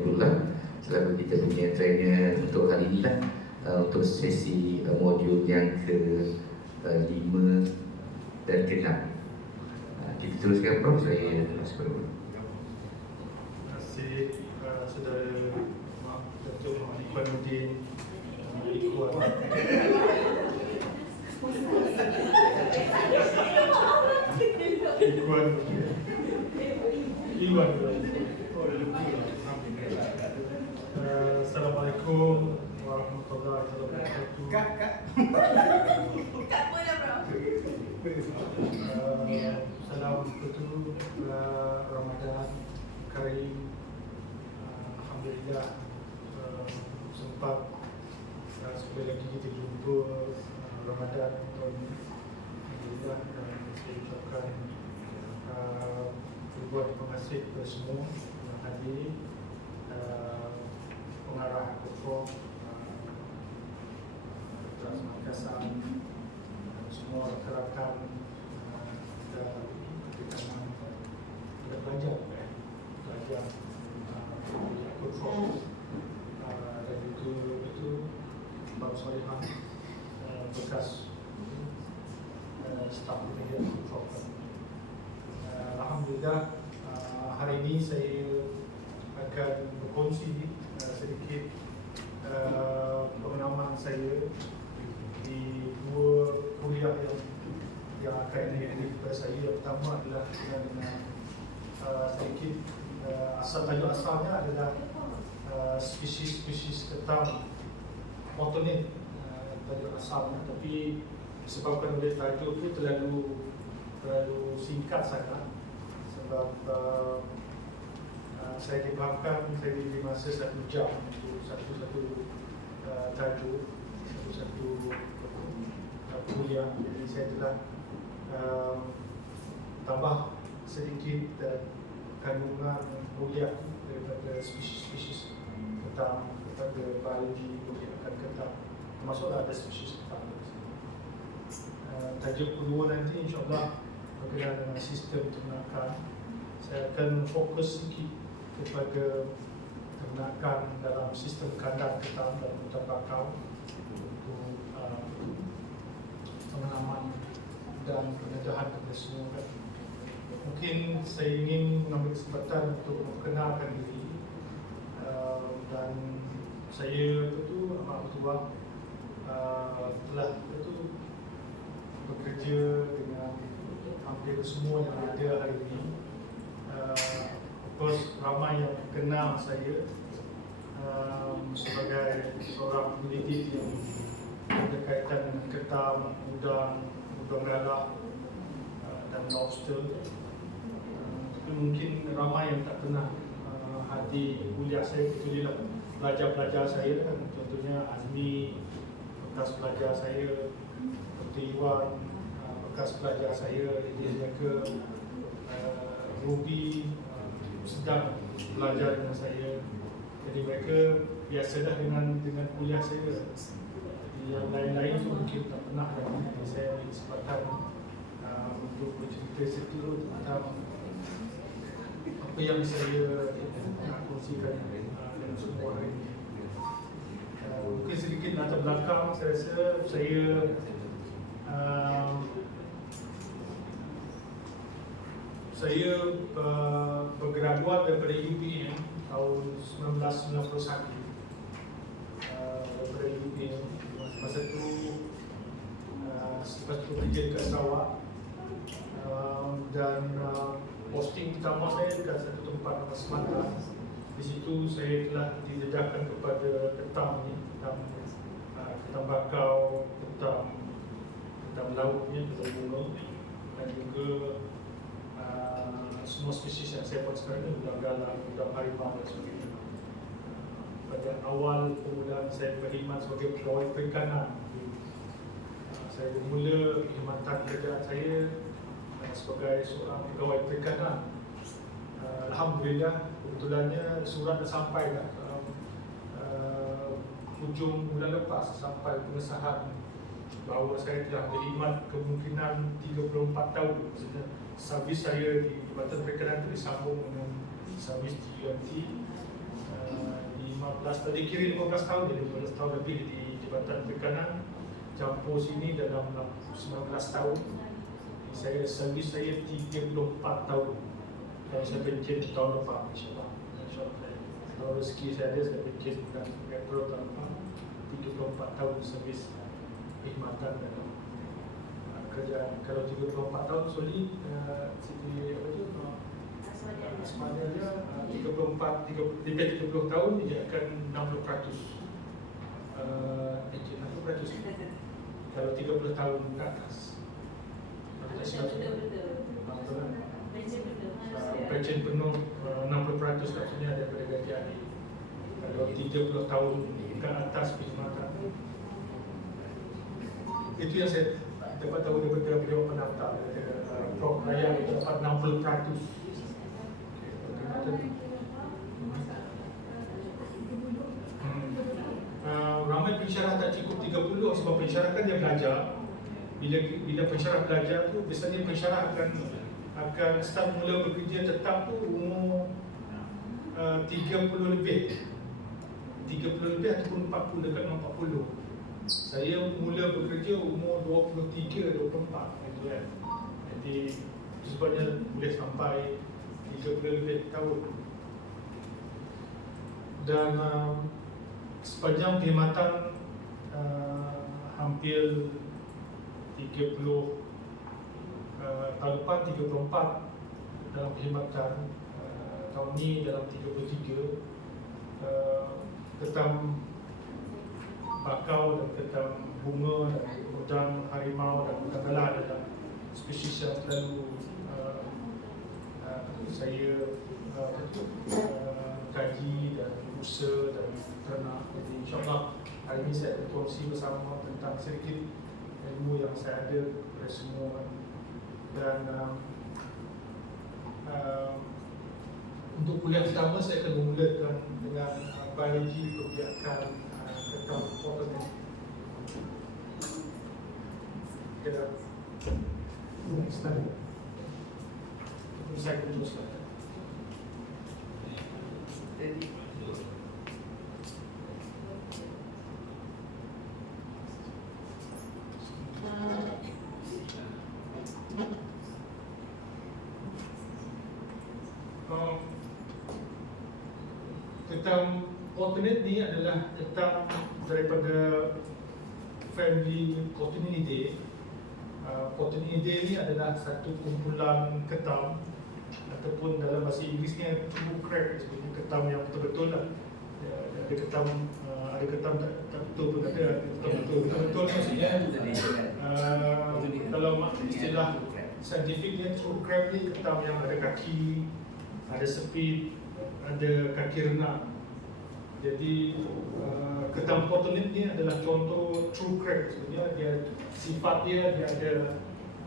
Selaku kita punya trainer untuk hari ini lah, untuk sesi modul yang ke-5 dan ke-6. Kita teruskan, Prof. Saya masuk dulu. Terima kasih saudara Datuk Ikhwanuddin Ikhwan. Assalamualaikum warahmatullahi wabarakatuh. Salam betul Ramadan Karim. Alhamdulillah sempat sekali lagi kita jumpa Ramadan tahun ini. Alhamdulillah, dan saya ucapkan ribuan terima kasih kepada semua yang hadir, pengarah perform, Dr. Asman Kasam, semua rakan-rakan dan kerjasama kita belajar perform, dan itu Bang Soleman bekas staf media perform. Alhamdulillah, hari ini saya akan berkongsi sedikit pengalaman saya di dua kuliah yang akan dihadir kepada saya. Yang pertama adalah dengan sedikit tajuk asalnya adalah spesies ketam motonid, tajuk asalnya, tapi disebabkan oleh tajuk itu terlalu singkat sangat, sebab saya dipahamkan saya diberi masa 1 jam untuk satu tajuk, satu kuliah. Jadi saya telah tambah sedikit kandungan kuliah daripada spesies ketam, daripada biologi akan ketam, termasuklah ada spesies ketam. Tajuk kedua nanti insyaAllah berkaitan dengan sistem ternakan. Saya akan fokus sikit kepada ternakan dalam sistem kandang ketam dan hutan bakau untuk pengalaman dan pengajaran kepada semua. Mungkin saya ingin mengambil kesempatan untuk memperkenalkan diri, dan saya tentu amat bertuah telah bekerja dengan hampir semua yang ada hari ini. Ramai yang kenal saya sebagai seorang peneliti yang berkaitan dengan ketam, udang galak dan lobster. Tapi mungkin ramai yang tak pernah hadir kuliah saya, kecuali pelajar-pelajar saya, contohnya Azmi, bekas pelajar saya, Dr. Iwan, bekas pelajar saya, dia ke Ruby, sedang belajar dengan saya. Jadi mereka biasalah dengan kuliah saya. Yang lain-lain tu mungkin tak pernah lagi. Jadi saya ambil kesempatan untuk bercerita sedikit tentang apa yang saya nak kongsikan dengan semua hari ini. Mungkin sedikit latar belakang. Saya rasa saya bergraduat daripada UPM tahun 1991, daripada UPM. Masa itu selepas itu kerja dekat Sarawak, dan posting pertama saya dekat satu tempat nama Semata. Di situ saya telah didedahkan kepada ketam ni, ketam bakau, ketam lautnya, ketam gunung, dan juga semua spesies yang saya buat sekarang ni, udang galak, udang harimau dan sebagainya. Pada awal permulaan saya berkhidmat sebagai pegawai perikanan. Saya bermula khidmatan kerjaan saya sebagai seorang pegawai perikanan. Alhamdulillah, kebetulannya surat dah sampai dah hujung bulan lepas, sampai pengesahan bahawa saya telah berkhidmat kemungkinan 34 tahun. Maksudnya servis saya di Jabatan Perikanan itu disambung dengan servis TUMT tahun, dikira 15 tahun, 15 tahun lebih di Jabatan Perikanan. Campur sini dalam 19 tahun. Saya servis saya 34 tahun. Dan saya pencen tahun lepas, insyaAllah. Kalau rezeki saya ada, saya pencen dengan Metro tahun lepas. 34 tahun servis perkhidmatan dalam kerjaan. Kalau 34 tahun solid, Siti apa tu? Asmanya dia 30 tahun dia akan 60%. 60%. Kalau 30 tahun ke atas. Pencen penuh 60% maksudnya daripada gaji hari. Kalau 30 tahun ke atas perkhidmatan. Itu yang saya dapat tahu daripada beliau penata. Prof Raya itu dapat 60%. Ramai pensyarah tak cukup 30 sebab pensyarah kan dia belajar. Bila pensyarah belajar tu biasanya pensyarah akan start mula bekerja tetap tu umur 30 lebih. 30 lebih ataupun 40 dekat 40. Saya mula bekerja umur 23, 24 gitu kan. Jadi itu sebabnya boleh sampai 30 lebih tahun. Dan sepanjang perkhidmatan hampir 30 tahun depan 34 dalam perkhidmatan, tahun ni dalam 33, ketam bakau dan ketam bunga dan udang harimau dan udang galah adalah spesies yang selalu saya kaji dan usaha dan ternak. Jadi insyaAllah hari ini saya akan kongsi bersama tentang sedikit ilmu yang saya ada dari semua. Dan untuk kuliah pertama saya akan memulakan dengan biologi kebiakan ketam potonet. Kita start. Saya akan teruskan. Ketam potonet ni adalah ketam daripada family Cottoninidae. Cottoninidae ni adalah satu kumpulan ketam ataupun dalam bahasa Inggeris ni true crab, sebenarnya ketam yang betul-betul lah. Ada ketam ada ketam tak betul pun ada betul maksudnya dalam istilah saintifiknya true crab ni ketam yang ada kaki, ada sepit, ada kaki renang. Jadi ketam potonet ni adalah contoh true crab. Sebenarnya dia sifat dia ada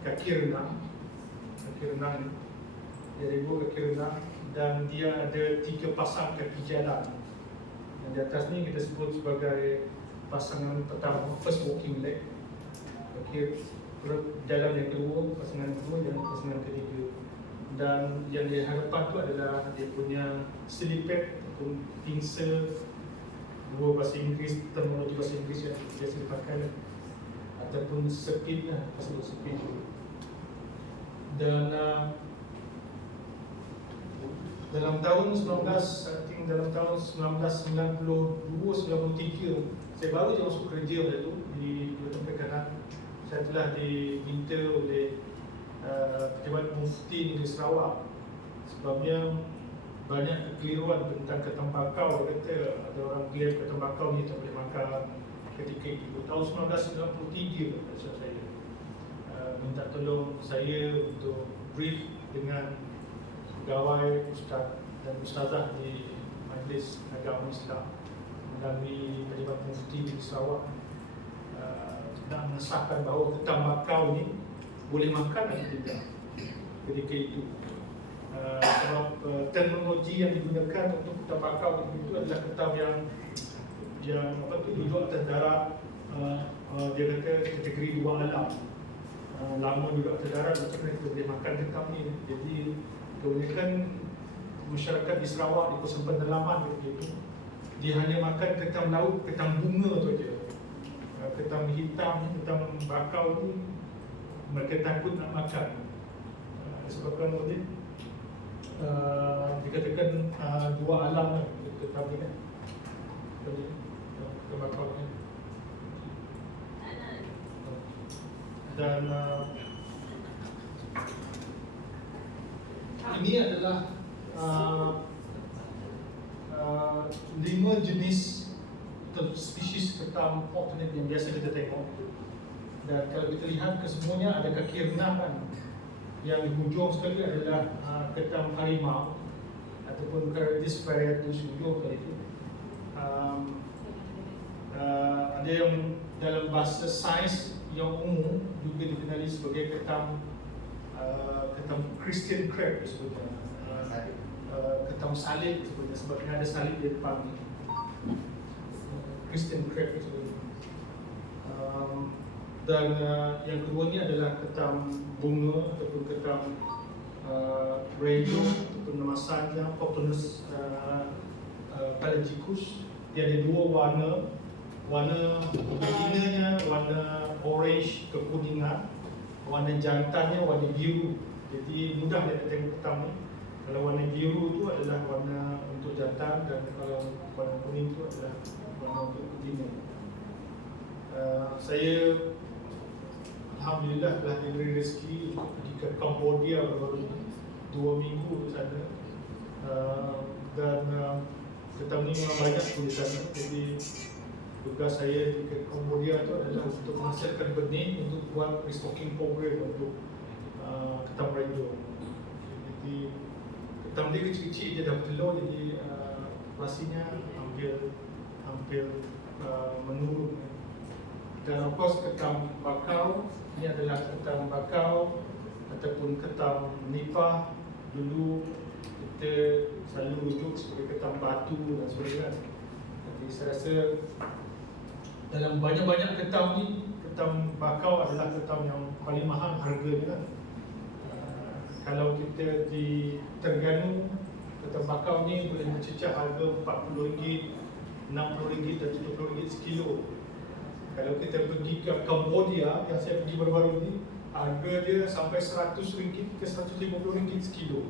kaki renang, dia ada 2 kaki renang dan dia ada 3 pasang kaki jalan. Dan di atas ni kita sebut sebagai pasangan pertama, first walking leg, kaki jalan yang kedua, pasangan kedua dan pasangan ketiga. Dan yang di hadapan tu adalah dia punya silipet ataupun pinsel, 2 bahasa Inggeris, terminologi bahasa Inggeris yang biasa dipakai, ataupun sepit lah, pasal sepit tu. Dan dalam tahun 1992-93 saya baru je masuk kerja pada tu di Jabatan Perikanan. Saya telah diminta oleh Pejabat Mufti Negeri Sarawak sebabnya banyak kekeliruan tentang ketam bakau. Dia kata ada orang klaim ketam bakau ni tak boleh makan ketika itu. Tahun 1993 kata saya minta tolong saya untuk brief dengan pegawai, ustaz dan ustazah di Majlis Agama Islam melalui Pejabat Mufti di Sarawak nak mengesahkan bahawa ketam bakau ni boleh makan atau tidak ketika itu. Sebab teknologi yang digunakan untuk ketam bakau itu adalah ketam yang duduk atas darat. Dia kata kategori 2 alam. Lama duduk atas darat, macam mana kita boleh makan ketam ni. Jadi kebanyakan masyarakat di Sarawak, di kawasan pendalaman itu dia hanya makan ketam laut, ketam bunga tu je. Ketam hitam, ketam bakau tu mereka takut nak makan. Disebabkan oleh dikatakan dua alam lah ketam ni kan. Ketam bakau ni. Dan ini adalah 5 jenis atau spesies ketam alternate yang biasa kita tengok. Dan kalau kita lihat kesemuanya ada kaki renang kan. Yang di hujung sekali adalah ketam harimau ataupun Caritis variatus hujung kali itu. Ada yang dalam bahasa sains yang umum juga dikenali sebagai ketam Christian crab disebutnya. Ketam salib disebutnya sebabnya ada salib di depan ni. Christian crab disebutnya. Dan yang kedua ni adalah ketam bunga ataupun ketam radio ataupun nama sahaja Coptonus pelagicus. Dia ada dua warna. Warna betinanya warna orange kekuningan, warna jantannya warna biru. Jadi mudah dia nak tengok ketam ni. Kalau warna biru tu adalah warna untuk jantan dan kalau warna kuning tu adalah warna untuk betina. Saya alhamdulillah telah diberi rezeki untuk pergi ke Cambodia baru 2 minggu di sana. Dan ketam ni memang banyak di sana. Jadi tugas saya di Cambodia tu adalah untuk menghasilkan benih untuk buat restocking program untuk ketam radio. Jadi ketam dia kecil-kecil je dah bertelur, jadi pastinya hampir menurun. Dan of course ketam bakau ni adalah ketam bakau ataupun ketam nipah. Dulu kita selalu rujuk sebagai ketam batu dan sebagainya. Jadi saya rasa dalam banyak-banyak ketam ni, ketam bakau adalah ketam yang paling mahal harganya kan. Kalau kita di Terengganu, ketam bakau ni boleh mencecah harga RM40, RM60 dan RM70 sekilo. Kalau kita pergi ke Cambodia, yang saya pergi baru-baru ni, harga dia sampai RM100 ke RM150 sekilo.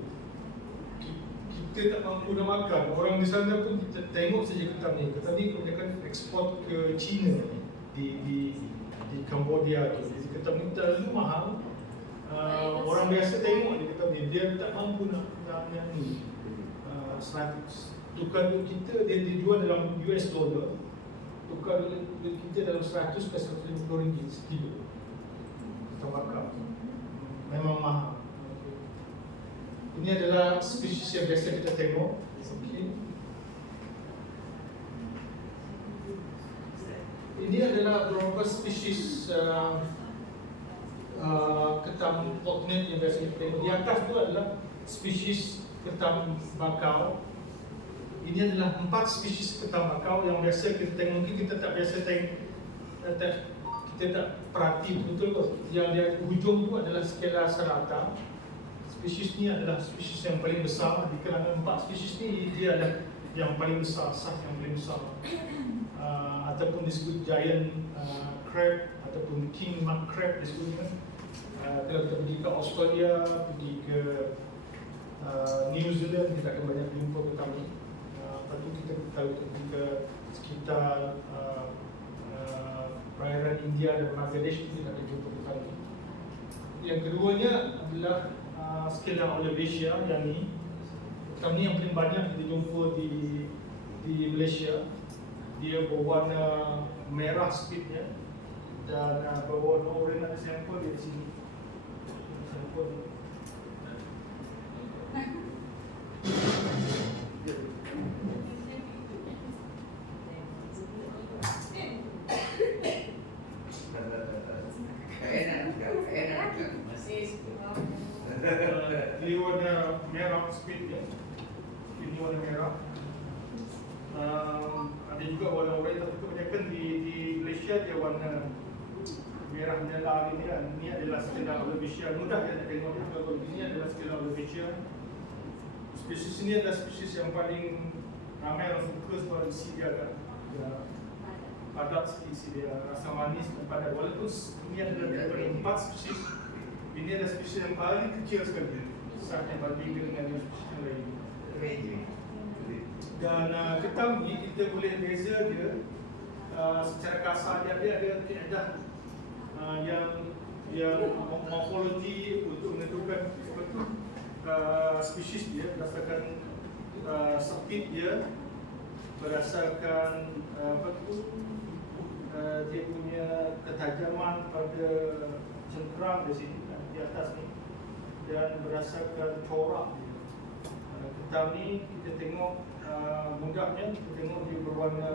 Kita tak mampu nak makan. Orang di sana pun kita tengok saja ketam ni. Ketam ni kebanyakan ekspor ke China di Cambodia tu. Jadi ketam ni terlalu mahal. Orang biasa tengok dia ketam ni, dia tak mampu nak yang ni. Tukar duit kita dia dijual dalam US dollar. Tukar duit kita dalam 100 ke RM150 sekilo. Ketam bakau memang mahal. Ini adalah spesies yang biasa kita tengok. Okay. Ini adalah beberapa spesies ketam alternate yang biasa kita tengok. Di atas tu adalah spesies ketam bakau. Ini adalah 4 spesies ketam bakau yang biasa kita tengok. Mungkin kita tak biasa tengok, kita tak perhati betul-betul. Yang di hujung tu adalah Scala serrata. Spesies ni adalah spesies yang paling besar. Di kalangan 4 spesies ni, dia adalah yang paling besar, sah yang paling besar. Ataupun disebut giant crab ataupun king mud crab disebutnya. Kalau kita pergi ke Australia, pergi ke New Zealand, kita akan banyak jumpa ketam ni. Lepas tu kita kalau pergi ke sekitar perairan India dan Bangladesh, kita akan jumpa ketam ni. Yang keduanya adalah Scala olivacea yang ni. Ketam ni yang paling banyak kita jumpa di Malaysia. Dia berwarna merah speednya dan berwarna oranye. Ada sampel di sini. Sampel ni. Dia warna merah speed dia. Ini warna merah. Ada juga warna oranye, tapi kebanyakan di Malaysia dia warna merah nyala ini kan. Ini adalah Scala olivacea. Mudah dia nak tengok dia. Kalau ini adalah Scala olivacea. Spesies ini adalah spesies yang paling ramai orang suka sebab isi dia agak padat sikit, isi dia rasa manis dan padat. Walaupun ini ada daripada 4 spesies, ini adalah spesies yang paling kecil sekali saatnya bandingkan dengan yang spesies yang lain. Dan ketam ni kita boleh beza dia secara kasar dia ada kaedah yang morfologi untuk menentukan spesies dia berdasarkan speed dia, berdasarkan dia punya ketajaman pada cengkerang di sini di atas ni, dan berdasarkan corak dia. Ketam ni kita tengok mudahnya kita tengok dia berwarna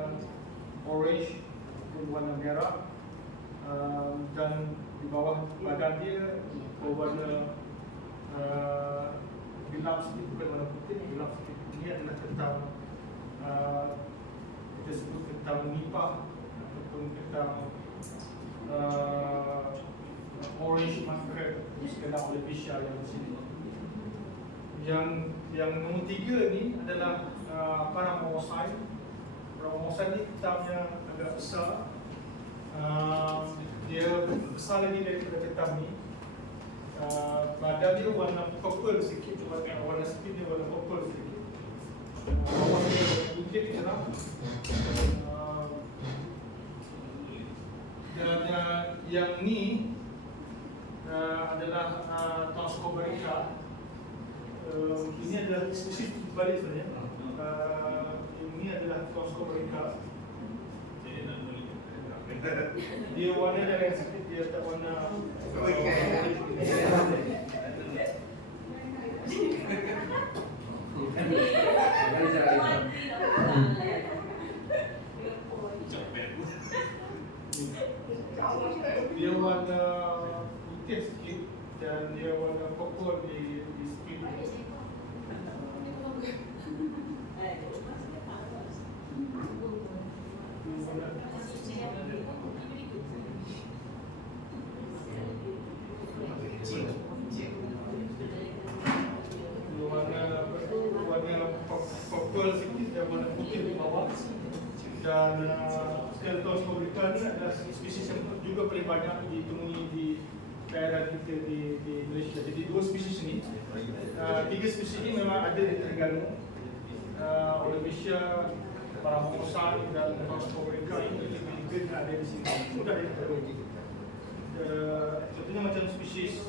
orange, berwarna merah, dan di bawah badan dia berwarna gelap sikit, bukan warna putih, gelap sikit. Ini adalah ketam kita sebut ketam nipah ataupun ketam orange muskrat, dikenal oleh Fisher yang di sini. Yang nombor 3 ni adalah Paramomosai. Paramomosai ni ketamnya agak besar. Dia besar lagi daripada ketam ni. Badan dia warna purple sikit, warna speed dia warna purple sikit. Bawah dia putih cerah. Dan yang ni adalah Toscoberica. Ini adalah spesies balik sebenarnya. Ini adalah Toscoberica. Dia warna dia lain sikit, dia tak warna dia warna putih sikit dan dia warna purple di skin. Warna purple sikit dan warna putih di bawah. Dan Toscoberica ni adalah spesies yang juga paling banyak ditemui di daerah kita di Malaysia. Jadi 2 spesies ni, 3 spesies ni memang ada di Terengganu. Olivia, Paramomosai dan Toscoberica ini juga ada di sini. Sudah ditemui. Contohnya macam spesies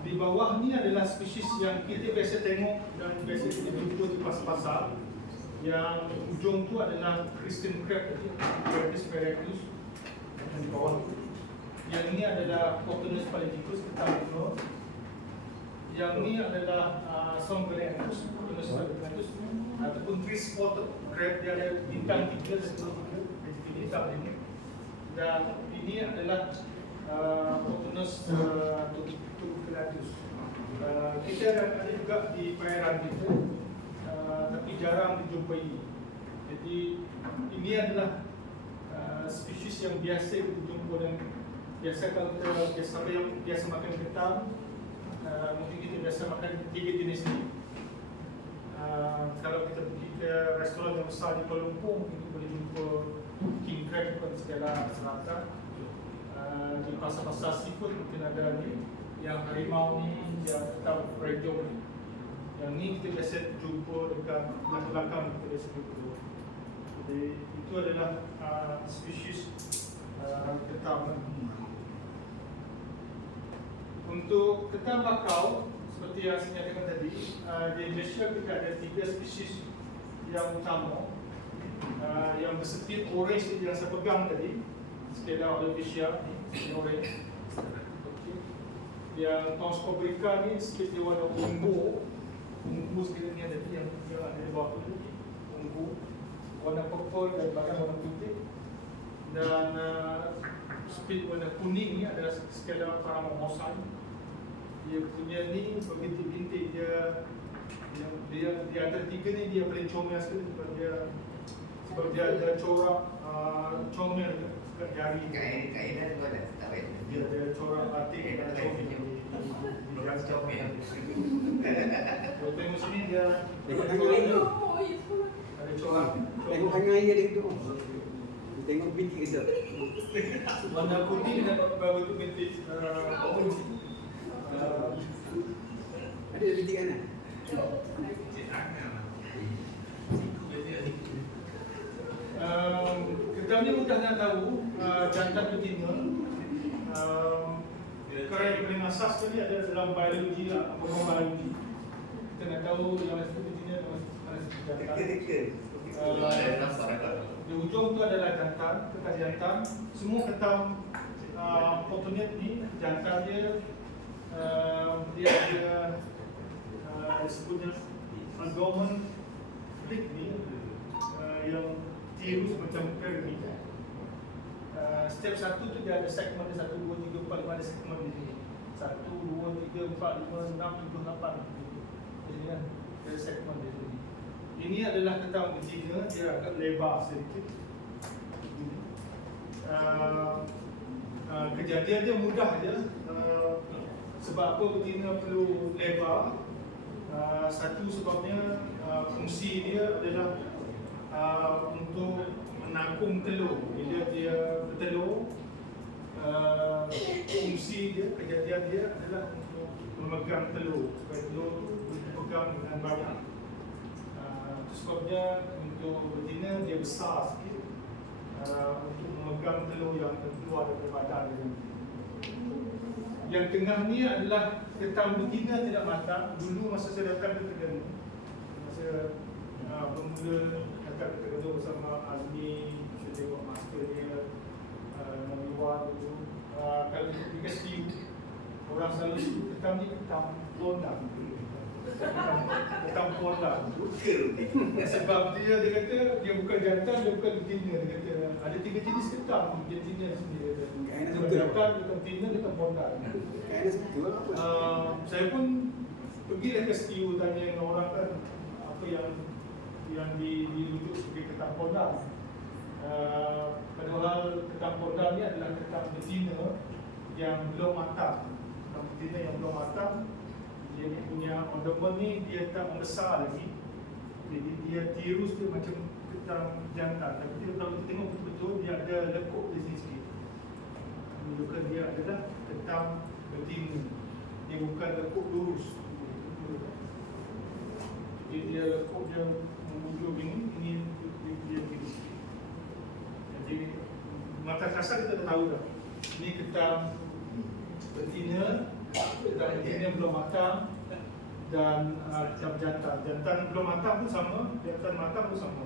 di bawah ni adalah spesies yang kita biasa tengok dan biasa kita jumpa di pasar-pasar. Yang ujung tu adalah Christian crab tadi, Crabis Ferrectus. Di bawah tu. Yang ni adalah Cottonus paleticus, ketam kuno. Yang ni adalah Sombreratus, Cottonus paleticus, ataupun three spotted crab, dia ada bintang 3 dan 3, jadi bintang ini. Dan ini adalah Cottonus tuberculatus. Kita ada juga di perairan kita, tapi jarang dijumpai. Jadi ini adalah spesies yang biasa kita jumpa, dan biasa kalau kita siapa yang biasa makan ketam, mungkin kita biasa makan 3 jenis ni. Kalau kita pergi ke restoran yang besar di Kuala Lumpur, kita boleh jumpa king crab di segala selatan. Di pasar-pasar seafood mungkin ada ni. Yang harimau ni, yang ketam rejong ni. Yang ni kita biasa jumpa dekat belakang kita biasa jumpa. Jadi itu adalah spesies ketam. Untuk ketam bakau, seperti yang saya nyatakan tadi, di Malaysia kita ada 3 spesies yang utama. Yang bersepit orange yang saya pegang tadi, Stella olivifera ni, orange. Yang Toscoberica ni sikit dia warna ungu. Ungu sikit ni ada yang ada di bawah tu, ungu, warna purple dan badan warna putih. Dan speed warna kuning ni adalah Stella Paramomosai. Dia punya ni berbintik-bintik, dia di antara 3 ni dia paling comel sekali sebab dia ada corak comel dekat jari. Kain tu ada tak baik. Dia ada corak batik dan comel. Kalau tengok sini dia Tengok tangan air tu. ada corak. Tengok tangan air dia tu. Tengok bintik dia. Warna putih dengan baru tu bintik orange. Ada bintik kanan. Kita ni mudah nak tahu jantan betina. Perkara yang paling asas tadi ada dalam biologi lah, apa biologi. Kita nak tahu yang mana satu betina, mana satu jantan. Di ujung tu adalah jantan, kekas jantan. Semua ketam protonid ni jantan dia dia ada disebutnya dormant flick ni yang tirus macam piramid. Setiap satu tu dia ada segmen dia 1, 2, 3, 4, 5 ada segmen di sini. 1, 2, 3, 4, 5, 6, 7, 8. Jadi kan ada segmen di sini. Ini adalah ketam betina, dia agak lebar sedikit. Kejadian dia mudah je. Sebab apa betina perlu lebar? Satu sebabnya fungsi dia adalah untuk menangkung telur. Bila dia bertelur, fungsi dia, kejadian dia adalah untuk memegang telur supaya telur tu dipegang dengan banyak. Itu sebabnya untuk betina dia besar sikit untuk memegang telur yang keluar daripada badan dia. Yang tengah ni adalah ketam betina tidak matang. Dulu masa saya datang ke Terengganu, masa bermula datang ke Terengganu bersama Azmi, saya tengok master dia, Nabi Wan dulu. Kalau di STU, orang selalu sebut ketam ni ketam pondang. Ketam pondang. Sebab dia kata dia bukan jantan, dia bukan betina. Dia kata ada 3 jenis ketam betina sendiri. Dia jantan, ketam betina, ketam pondang. Saya pun pergilah ke STU tanya dengan orang kan apa yang dirujuk sebagai ketam pondang. Padahal ketam pondang ni adalah ketam betina yang belum matang. Ketam betina yang belum matang, dia punya ornament ni dia tak membesar lagi. Jadi dia tirus dia macam ketam jantan. Tapi kalau kita tengok betul-betul dia ada lekuk di sini sikit. Menunjukkan dia adalah ketam betina. Dia bukan lekuk lurus. Jadi dia lekuk dia mengunjung ini dia begini sikit. Jadi mata kasar kita dah tahu dah. Ini ketam betina, ketam betina belum matang dan ketam jantan. Jantan belum matang pun sama, jantan matang pun sama.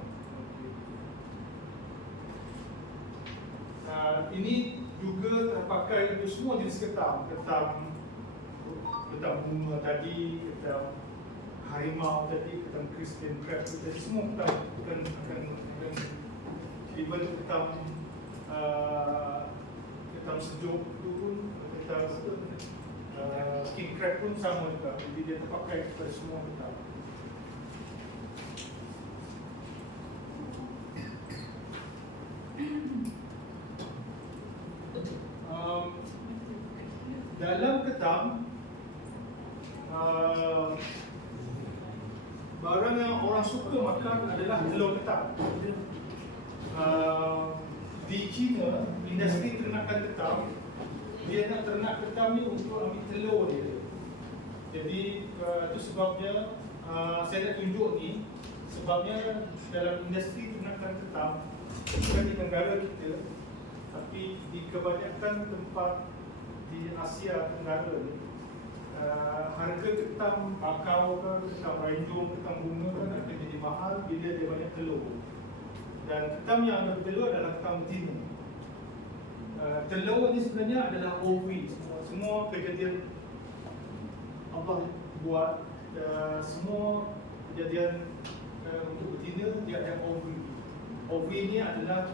Ini juga terpakai untuk semua jenis ketam. Ketam bunga tadi, ketam harimau tadi, ketam Christian crab tadi, semua ketam bukan even ketam sejuk tu pun, ketam king crab pun sama juga. Jadi dia terpakai kepada semua ketam. Dalam ketam, barang yang orang suka makan adalah telur ketam. Di China, industri ternakan ketam, dia nak ternak ketam ni untuk ambil telur dia. Jadi itu sebabnya saya nak tunjuk ni. Sebabnya dalam industri ternakan ketam, bukan di negara kita, tapi di kebanyakan tempat di Asia Tenggara ni, harga ketam bakau ke, ketam ranjung, ketam bunga kan akan jadi mahal bila dia banyak telur. Dan ketam yang ada telur adalah ketam betina. Telur ni sebenarnya adalah ovi. Semua kejadian Allah buat, semua kejadian untuk betina dia ada ovi. Ovi ni adalah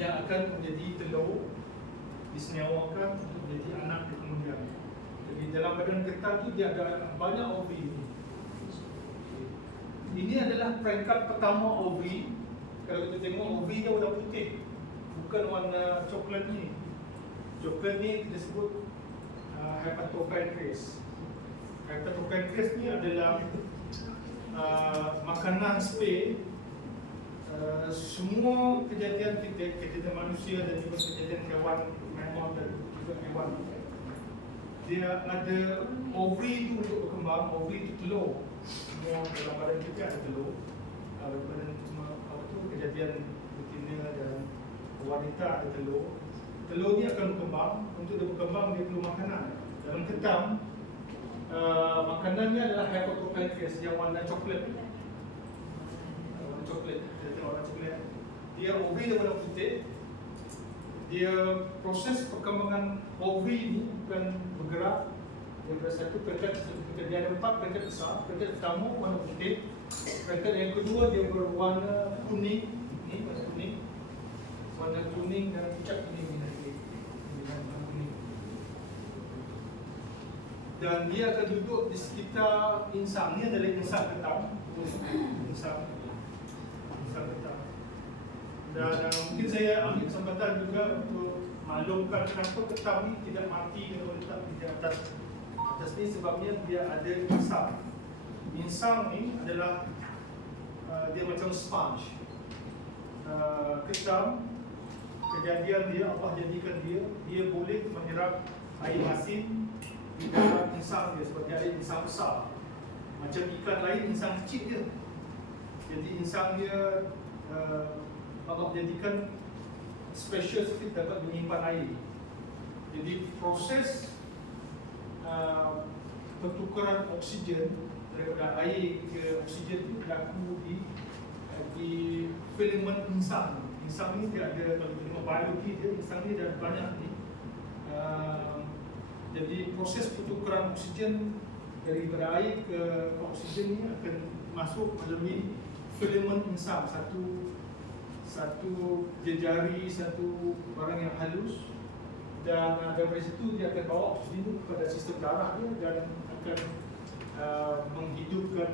yang akan menjadi telur, disenewakan untuk menjadi anak di kemudian. Jadi dalam badan ketam tu dia ada banyak ovi. Ini adalah peringkat pertama ovi. Kalau kita tengok ovi dia warna putih, bukan warna coklat ni. Coklat ni kita sebut hepatopancreas. Hepatopancreas ni adalah makanan Spain. Semua kejadian manusia dan juga kejadian hewan, mammal dan juga hewan, dia ada ovary itu untuk berkembang. Ovary itu telur. Semua dalam badan kita ada telur. Badan cuma kejadian betina dan wanita ada telur. Telur ni akan berkembang. Untuk dia berkembang dia perlu makanan. Dalam ketam, makanannya adalah hepatopancreas yang warna coklat. Warna coklat. Kita tengok warna coklat. Dia ovary dia warna putih. Dia proses perkembangan ovary ni bukan bergerak. Daripada satu peringkat, dia ada 4 peringkat besar. Peringkat pertama warna putih. Peringkat yang kedua dia berwarna kuning. Ni warna kuning. Warna kuning dan pucat kuning ni nanti. Warna kuning. Dan dia akan duduk di sekitar insang. Ni adalah insang ketam. Insang ketam. Dan mungkin saya ambil kesempatan juga untuk maklumkan kenapa ketam ni tidak mati kalau letak di atas ni, sebabnya dia ada insang. Insang ni adalah dia macam sponge. Ketam, kejadian dia, Allah jadikan dia boleh menyerap air asin di dalam insang dia, sebab dia ada insang besar. Macam ikan lain, insang kecil dia. Jadi insang dia Allah jadikan special sikit, dapat menyimpan air. Jadi proses pertukaran oksigen daripada air ke oksigen itu berlaku di filament insang. Insang ni dia ada, kalau kita tengok biologi dia, insang ni dah banyak ni. Jadi proses pertukaran oksigen daripada air ke oksigen ni akan masuk melalui filament insang, satu jejari, satu barang yang halus, dan dari situ dia akan bawa oksigen itu kepada sistem darah dia dan akan menghidupkan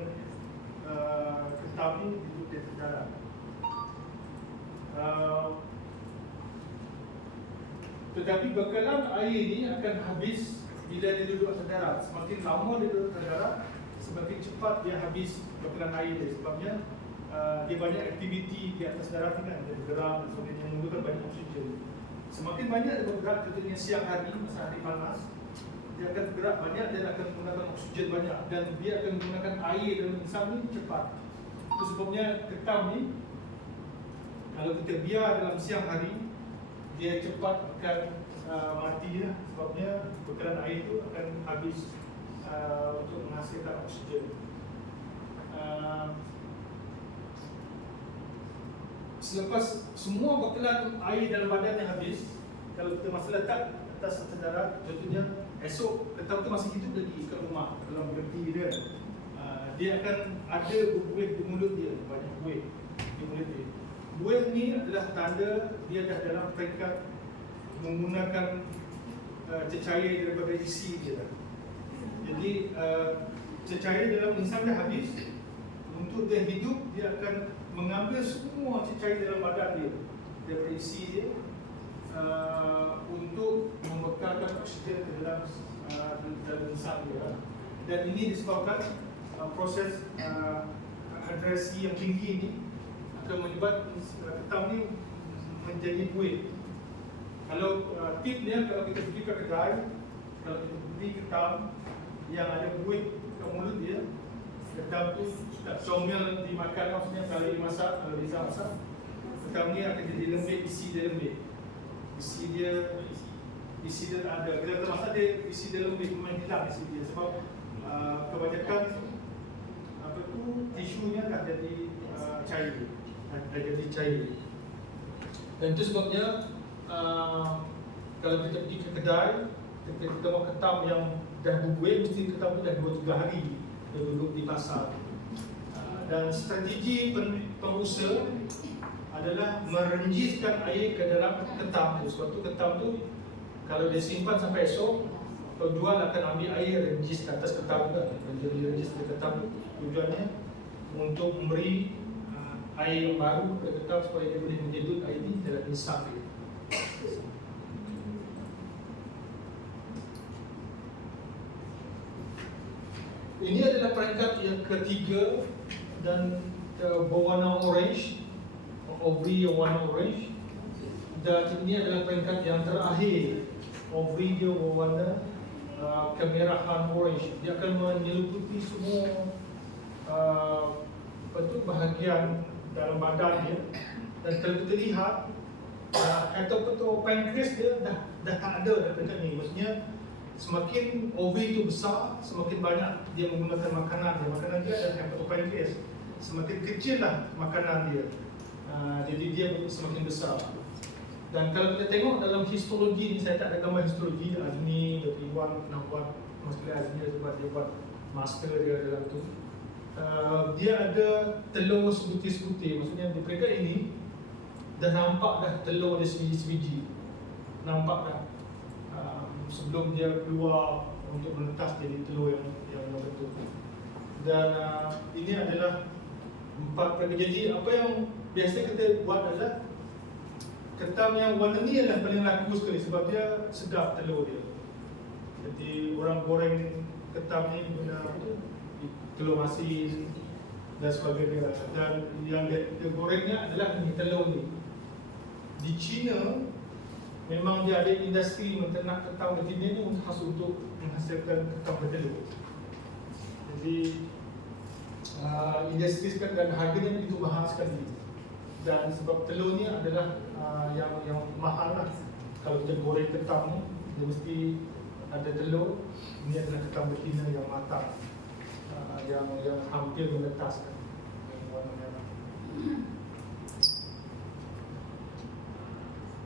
ketam ni hidup di darah. Tetapi bekalan air ni akan habis bila dia duduk atas darat. Semakin lama dia duduk atas darat, semakin cepat dia habis bekalan air dia. Sebabnya dia banyak aktiviti di atas darat ni kan, dia bergerak dan sebagainya, menggunakan banyak oksigen. Semakin banyak dia bergerak, contohnya siang hari, masa hari panas, dia akan bergerak banyak dan akan menggunakan oksigen banyak, dan dia akan menggunakan air dalam insang ni cepat. Itu sebabnya ketam ni, kalau kita biar dalam siang hari, dia cepat akan mati lah. Sebabnya bekalan air itu akan habis untuk menghasilkan oksigen. Selepas semua bekalan air dalam badan yang habis, kalau kita masih letak atas darat, contohnya esok ketam tu masih hidup lagi kat rumah dalam berhenti dia, dia akan ada buih di mulut dia, banyak buih di mulut dia. Buih ni adalah tanda dia dah dalam peringkat menggunakan cecair daripada isi dia. Jadi cecair dalam insang dah habis. Untuk dia hidup, dia akan mengambil semua cecair dalam badan dia daripada isi dia untuk membekalkan oksigen ke dalam insang dia. Dan ini disebabkan proses hidrasi yang tinggi ini akan menyebabkan ketam ni menjadi buih. Kalau tipnya, kalau kita pergi ke kedai, kalau kita beli ketam yang ada buih kat mulut dia, ketam tu tak comel dimakan, maksudnya kalau dimasak, kalau dimasak, ketam ni akan jadi lembik, isi dia lembik. Isi dia tak ada. Bila kita masak dia, isi dia lembik, memang hilang isi dia. Sebab kebanyakan tisunya dah jadi cair. Dah jadi cair. Dan itu sebabnya kalau kita pergi ke kedai, kita mahu ketam yang dah berbuih, mesti ketam tu dah 2-3 hari dia duduk di pasar. Dan strategi pengusaha adalah merenjiskan air ke dalam ketam tu. Sebab tu ketam tu kalau dia simpan sampai esok, penjual akan ambil air renjis ke atas ketam tu. Jadi renjis ke ketam tu tujuannya untuk memberi air yang baru ke ketam supaya dia boleh menjedut air ni dalam insang dia. ini adalah peringkat yang ketiga dan berwarna orange, ovary yang warna orange, dan ini adalah peringkat yang terakhir, ovary dia berwarna kemerahan orange. Dia akan menyeliputi semua bahagian dalam badan dia, dan kalau kita lihat kata-kata pankreas dia dah tak ada dekat ni. Maksudnya semakin ovary itu besar, semakin banyak dia menggunakan makanan. Makanan dia adalah kata pankreas. Semakin kecil lah makanan dia, jadi dia semakin besar. Dan kalau kita tengok dalam histologi ni, saya tak ada gambar histologi Azmi, Dr. Iwan nak buat masalah Azmi sebab dia buat master dia dalam tu. Dia ada telur sebutir-sebutir. Maksudnya di peringkat ini dah nampak dah telur dia sebiji-sebiji. Nampak dah sebelum dia keluar untuk menetas jadi telur yang betul. Dan ini adalah 4 peringkat. Jadi apa yang biasa kita buat adalah ketam yang warna ni adalah paling laku sekali sebab dia sedap telur dia. Jadi orang goreng ketam ni guna telur masin dan sebagainya. Dan yang dia gorengnya adalah ni, telur ni. Di China memang dia ada industri menternak ketam betina ni khas untuk menghasilkan ketam bertelur. Jadi industri sekali dan harganya begitu mahal sekali. Dan sebab telur ni adalah yang mahal lah. Kalau kita goreng ketam ni, dia mesti ada telur. Ini adalah ketam betina yang matang, yang hampir menetas kan, yang warna merah.